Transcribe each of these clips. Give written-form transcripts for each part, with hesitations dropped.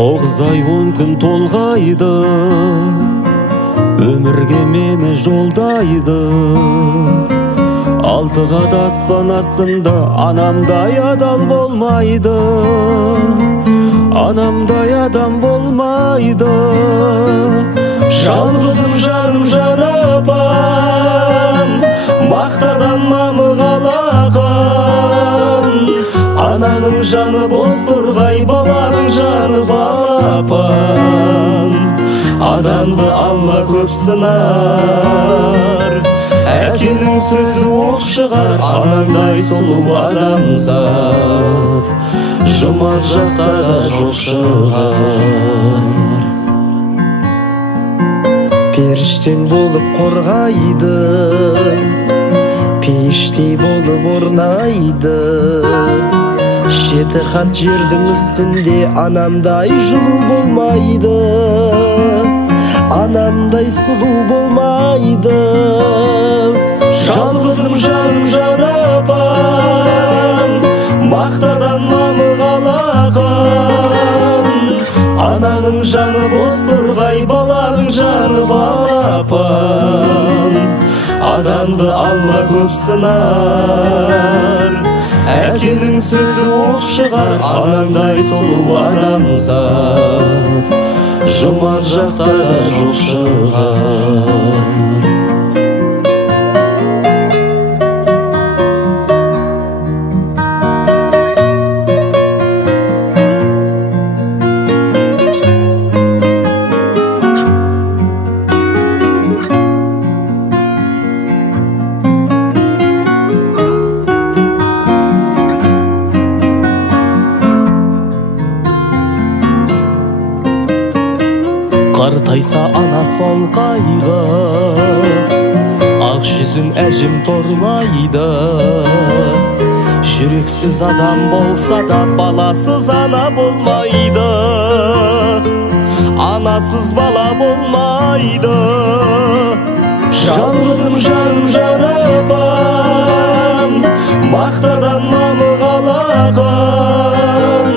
9 ай 10 күн толғайды, өмірге мені жолдайды. 6 қат аспан астында анамдай адал болмайды, анамдай адам болмайды. Жалғызым жаным жанапан, мақтадан мамы қалаған. Ананың жаны бозторғай, баланың жаны балапан. Адамды Алла көп сынар, әкенің сөзі оқ шығар. Анаңдай сұлу адамзат жұмақ жақта да жоқ шығар. Періштен болып қорғайды, пештей болып орнайды. 7 қат жердің үстінде анамдай жылу болмайды, анамдай сұлу болмайды. Жалғызым жаным жанапан, мақтадан мамы қалаған. Ананың жаны бозторғай, баланың жаны балапан. Адамды Алла көп сынар, әкенің сөзі оқ шығар. Анаңдай сұлу адамзат жұмақ жақта да жоқ шығар. Қартайса ана сол қайғы, ақ жүзін әжім торлайды. Жүрексіз адам болса да баласыз ана болмайды, анасыз бала болмайды. Жалғызым жаным жанапан, мақтадан мамы қалаған.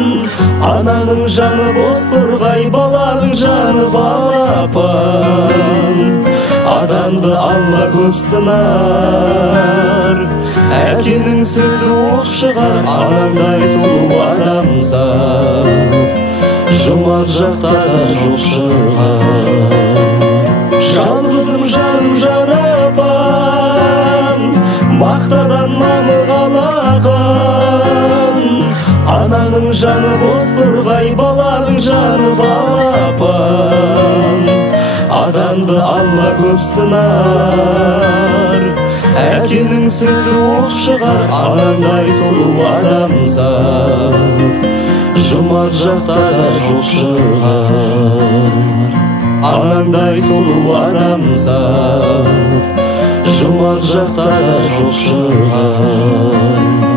Ананың жаны бозторғай, баланың жаны балапан. Адамды Алла көп сынар, әкенің сөзі оқ шығар. Анаңдай сұлу адамзат жұмақ жақта да жоқ шығар. Жалғызым жаным жанапан, мақтадан мамы қалаған. Ананың жаны бозторғай, баланың жаны балапан. Адамды Алла көп сынар, әкенің сөзі оқ шығар. Анаңдай сұлу адамзат жұмақ жақта да жоқ шығар. Анаңдай сұлу адамзат жұмақ жақта да жоқ шығар.